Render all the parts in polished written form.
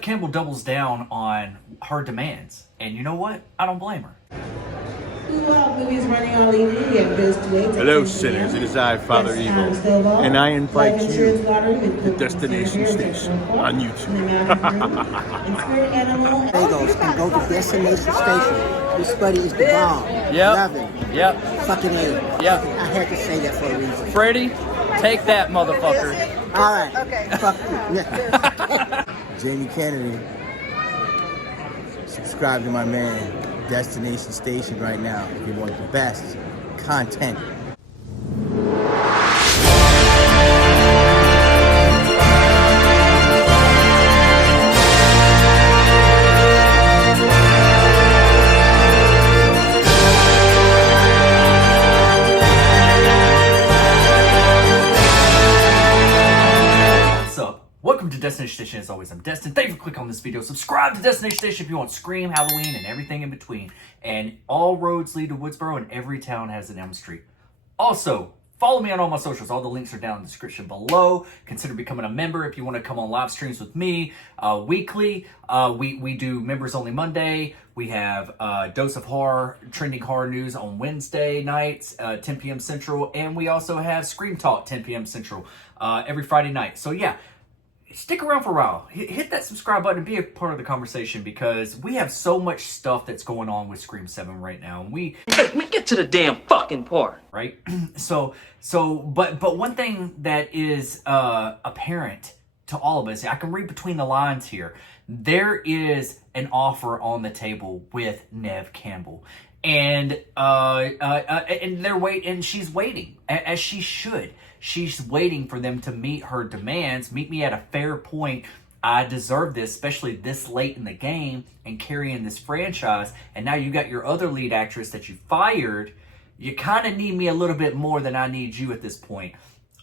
Neve Campbell doubles down on her demands. And you know what? I don't blame her. Hello, sinners. It is I, Father Evil, and I invite you to Destination Station on YouTube. Bagels and go to Destination Station. This buddy is the bomb. Love him. Yep. Fucking A. Yep. I had to say that for a reason. Freddie, take that, motherfucker. All right. Okay. Fuck you. Yeah. Jamie Kennedy. Subscribe to my man, Destination Station, right now if you want the best content. Welcome to Destination Station. As always, I'm Destin. Thank you for clicking on this video. Subscribe to Destination Station if you want Scream, Halloween, and everything in between. And all roads lead to Woodsboro, and every town has an Elm Street. Also, follow me on all my socials. All the links are down in the description below. Consider becoming a member if you want to come on live streams with me weekly. We do Members Only Monday. We have Dose of Horror, Trending Horror News on Wednesday nights, 10 p.m. Central. And we also have Scream Talk, 10 p.m. Central, every Friday night. So yeah. Stick around for a while. Hit that subscribe button and be a part of the conversation because we have so much stuff that's going on with Scream 7 right now. And Hey, man, get to the damn fucking part. Right? But one thing that is apparent to all of us, I can read between the lines here. There is an offer on the table with Neve Campbell. And they're and she's waiting, as she should. She's waiting for them to meet her demands. Meet me at a fair point. I deserve this, especially this late in the game and carrying this franchise. And now you got your other lead actress that you fired. You kind of need me a little bit more than I need you at this point.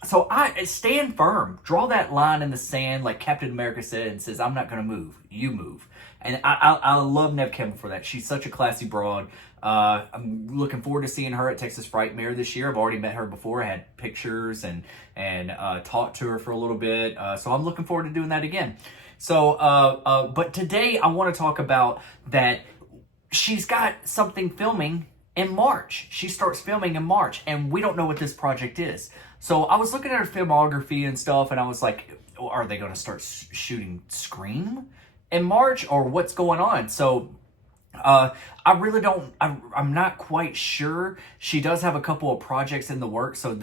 So I stand firm. Draw that line in the sand like Captain America said and says, I'm not going to move. You move. And I love Neve Campbell for that. She's such a classy broad. I'm looking forward to seeing her at Texas Frightmare this year. I've already met her before. I had pictures and talked to her for a little bit. So I'm looking forward to doing that again. So, but today I want to talk about that she's got something filming in March. She starts filming in March, and we don't know what this project is. So I was looking at her filmography and stuff, and I was like, are they going to start shooting Scream in March, or what's going on? So I really don't, I'm not quite sure. She does have a couple of projects in the works, so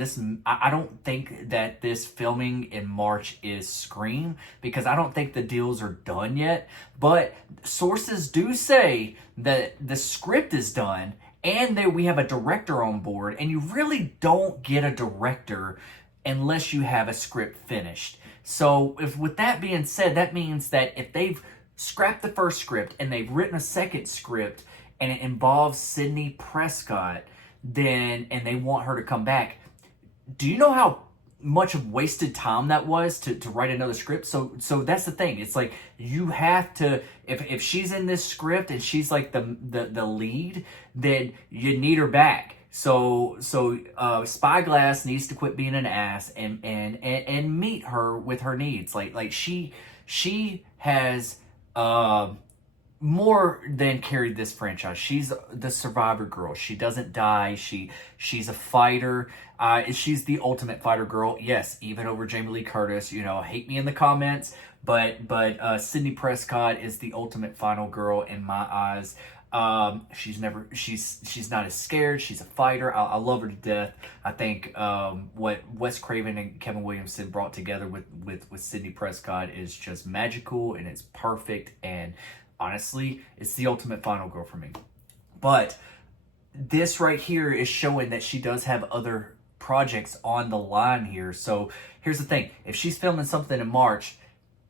I don't think that this filming in March is Scream, because I don't think the deals are done yet. But sources do say that the script is done, and we have a director on board, and you really don't get a director unless you have a script finished. So with that being said, that means that if they've scrapped the first script and they've written a second script and it involves Sidney Prescott, and they want her to come back, do you know how much of wasted time that was to write another script? So that's the thing. It's like you have to, if she's in this script and she's like the lead, then you need her back. So Spyglass needs to quit being an ass and meet her with her needs. Like she has more than carried this franchise. She's the survivor girl. She doesn't die. She's a fighter. She's the ultimate fighter girl. Yes, even over Jamie Lee Curtis. You know, hate me in the comments, but Sidney Prescott is the ultimate final girl in my eyes. She's not as scared. She's a fighter. I love her to death. I think what Wes Craven and Kevin Williamson brought together with Sidney Prescott is just magical, and it's perfect. And honestly, it's the ultimate final girl for me. But this right here is showing that she does have other projects on the line here. So here's the thing. If she's filming something in March,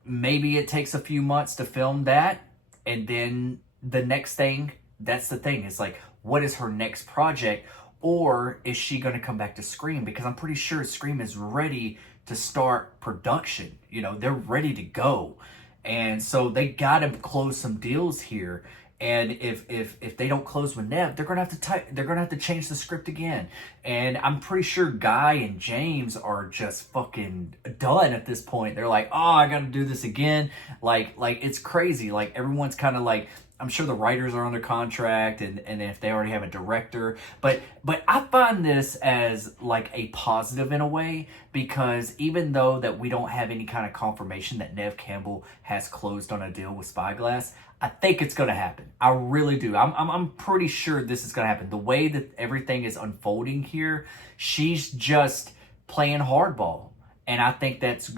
maybe it takes a few months to film that, and then the next thing, that's the thing. It's like, what is her next project? Or is she going to come back to Scream? Because I'm pretty sure Scream is ready to start production. You know, they're ready to go. And so they got to close some deals here. And if they don't close with Neve, they're gonna have to change the script again. And I'm pretty sure Guy and James are just fucking done at this point. They're like, oh, I gotta do this again. Like it's crazy. Like everyone's kind of like, I'm sure the writers are under contract, and if they already have a director, but I find this as like a positive in a way, because even though that we don't have any kind of confirmation that Neve Campbell has closed on a deal with Spyglass, I think it's going to happen. I really do. I'm pretty sure this is going to happen. The way that everything is unfolding here, she's just playing hardball. And I think that's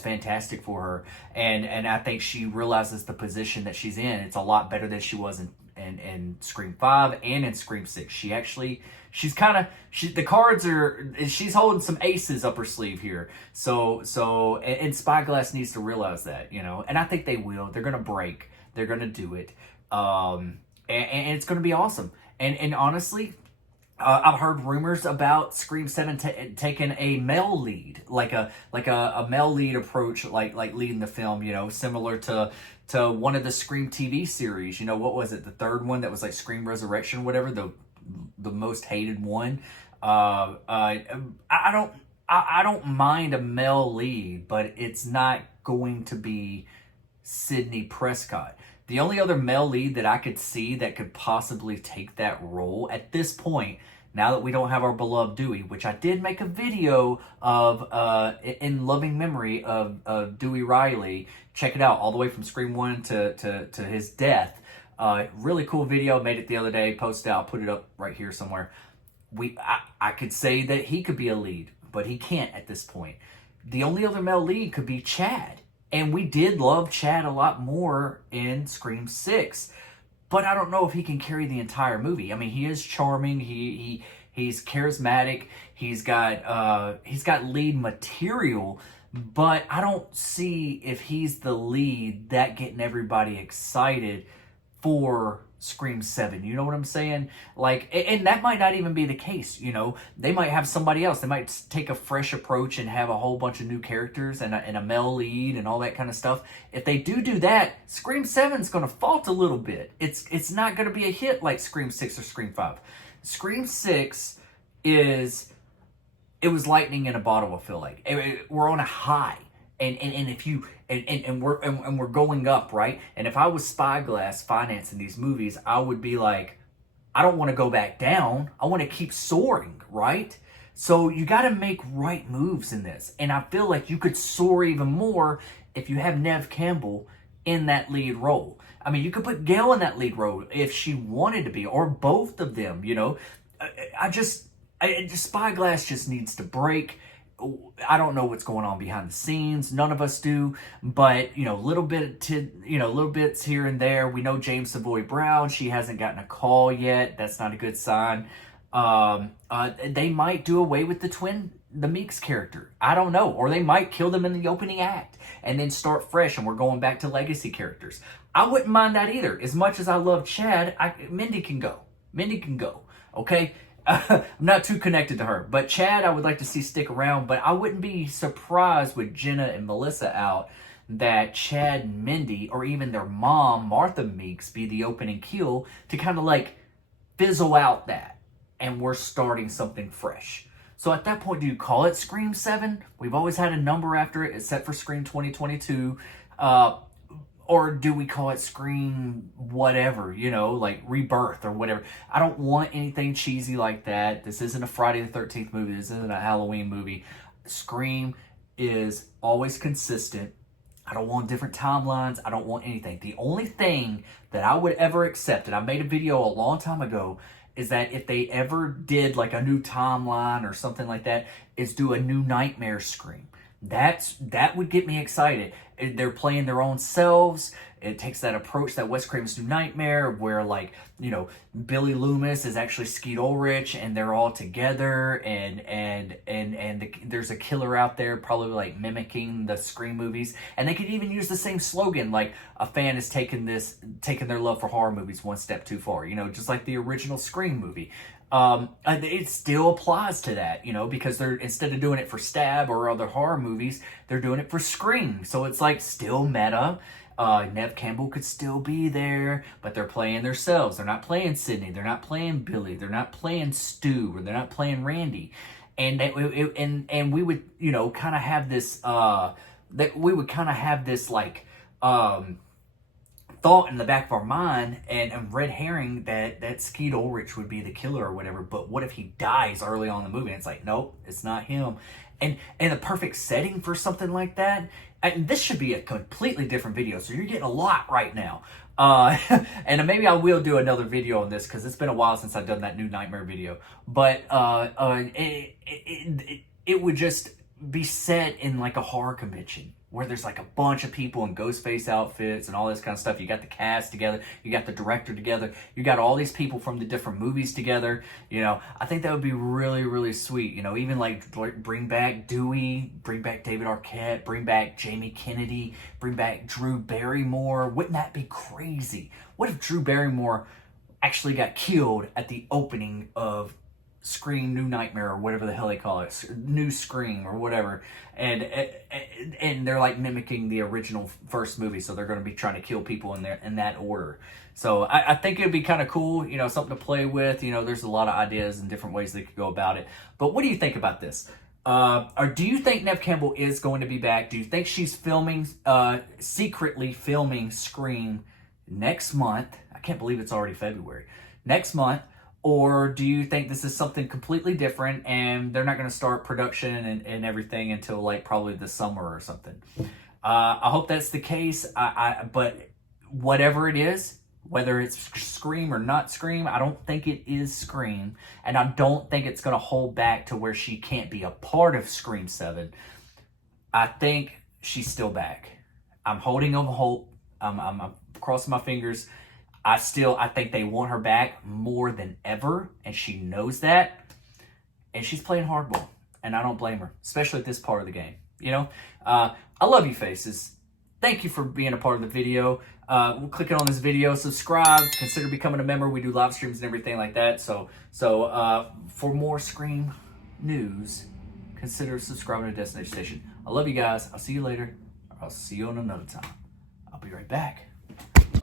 fantastic for her, and I think she realizes the position that she's in. It's a lot better than she was in Scream 5 and in Scream 6. She's holding some aces up her sleeve here. And Spyglass needs to realize that, you know. And I think they will. They're gonna break. They're gonna do it, and it's gonna be awesome. And honestly, I've heard rumors about Scream 7 taking a male lead, like a male lead approach, like leading the film, you know, similar to one of the Scream TV series. You know, what was it? The third one that was like Scream Resurrection, whatever, the most hated one. I don't mind a male lead, but it's not going to be Sidney Prescott. The only other male lead that I could see that could possibly take that role at this point, now that we don't have our beloved Dewey, which I did make a video of in loving memory of Dewey Riley. Check it out, all the way from Scream 1 to his death. Really cool video. Made it the other day, posted it. I'll put it up right here somewhere. I could say that he could be a lead, but he can't at this point. The only other male lead could be Chad. And we did love Chad a lot more in Scream 6. But I don't know if he can carry the entire movie. I mean, he is charming. He's charismatic. He's got lead material. But I don't see, if he's the lead, that getting everybody excited for Scream 7. You know what I'm saying? Like, and that might not even be the case, you know. They might have somebody else. They might take a fresh approach and have a whole bunch of new characters and a male lead and all that kind of stuff. If they do that, Scream 7's going to fault a little bit. It's not going to be a hit like Scream 6 or Scream 5. Scream 6 it was lightning in a bottle, I feel like. We're on a high. And if you and we're going up, right? And if I was Spyglass financing these movies, I would be like, I don't want to go back down. I want to keep soaring, right? So you got to make right moves in this. And I feel like you could soar even more if you have Neve Campbell in that lead role. I mean, you could put Gail in that lead role if she wanted to be, or both of them, you know. Spyglass just needs to break. I don't know what's going on behind the scenes. None of us do, but you know, little bits here and there. We know James Savoy Brown. She hasn't gotten a call yet. That's not a good sign. They might do away with the Meeks character. I don't know, or they might kill them in the opening act and then start fresh, and we're going back to legacy characters. I wouldn't mind that either. As much as I love Chad, Mindy can go. Okay. I'm not too connected to her, but Chad I would like to see stick around. But I wouldn't be surprised with Jenna and Melissa out that Chad and Mindy, or even their mom Martha Meeks, be the opening kill to kind of like fizzle out that, and we're starting something fresh. So at that point, do you call it Scream 7? We've always had a number after it, except for Scream 2022. Or do we call it Scream whatever, you know, like Rebirth or whatever? I don't want anything cheesy like that. This isn't a Friday the 13th movie. This isn't a Halloween movie. Scream is always consistent. I don't want different timelines. I don't want anything. The only thing that I would ever accept, and I made a video a long time ago, is that if they ever did like a new timeline or something like that, is do a new Nightmare Scream. That would get me excited. They're playing their own selves. It takes that approach, that Wes Craven's New Nightmare, where like, you know, Billy Loomis is actually Skeet Ulrich, and they're all together, and there's a killer out there probably like mimicking the Scream movies, and they could even use the same slogan, like a fan is taking their love for horror movies one step too far, you know, just like the original Scream movie. It still applies to that, you know, because they're, instead of doing it for Stab or other horror movies, they're doing it for Scream. So it's like still meta. Neve Campbell could still be there, but they're playing themselves. They're not playing Sydney. They're not playing Billy. They're not playing Stu, or they're not playing Randy. And and we would, you know, kind of have this like thought in the back of our mind, and red herring that Skeet Ulrich would be the killer or whatever. But what if he dies early on in the movie? And it's like, nope, it's not him. And the perfect setting for something like that. And this should be a completely different video, so you're getting a lot right now. And maybe I will do another video on this, because it's been a while since I've done that New Nightmare video. But it would just be set in like a horror convention, where there's like a bunch of people in Ghostface outfits and all this kind of stuff. You got the cast together, you got the director together, you got all these people from the different movies together. You know, I think that would be really, really sweet. You know, even like bring back Dewey, bring back David Arquette, bring back Jamie Kennedy, bring back Drew Barrymore. Wouldn't that be crazy? What if Drew Barrymore actually got killed at the opening of Scream New Nightmare, or whatever the hell they call it, New Scream or whatever, and they're like mimicking the original first movie, so they're going to be trying to kill people in that order. So I think it'd be kind of cool, you know, something to play with. You know, there's a lot of ideas and different ways they could go about it. But what do you think about this? Or do you think Neve Campbell is going to be back? Do you think she's secretly filming Scream next month? I can't believe it's already February. Next month. Or do you think this is something completely different, and they're not going to start production and everything until like probably the summer or something? I hope that's the case. But whatever it is, whether it's Scream or not Scream, I don't think it is Scream. And I don't think it's going to hold back to where she can't be a part of Scream 7. I think she's still back. I'm holding on hope. I'm crossing my fingers. I think they want her back more than ever, and she knows that, and she's playing hardball, and I don't blame her, especially at this part of the game. You know, I love you, faces. Thank you for being a part of the video. Clicking on this video, subscribe, consider becoming a member. We do live streams and everything like that. So for more Scream news, consider subscribing to Destination Station. I love you guys. I'll see you later. I'll see you on another time. I'll be right back.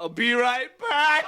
I'll be right back.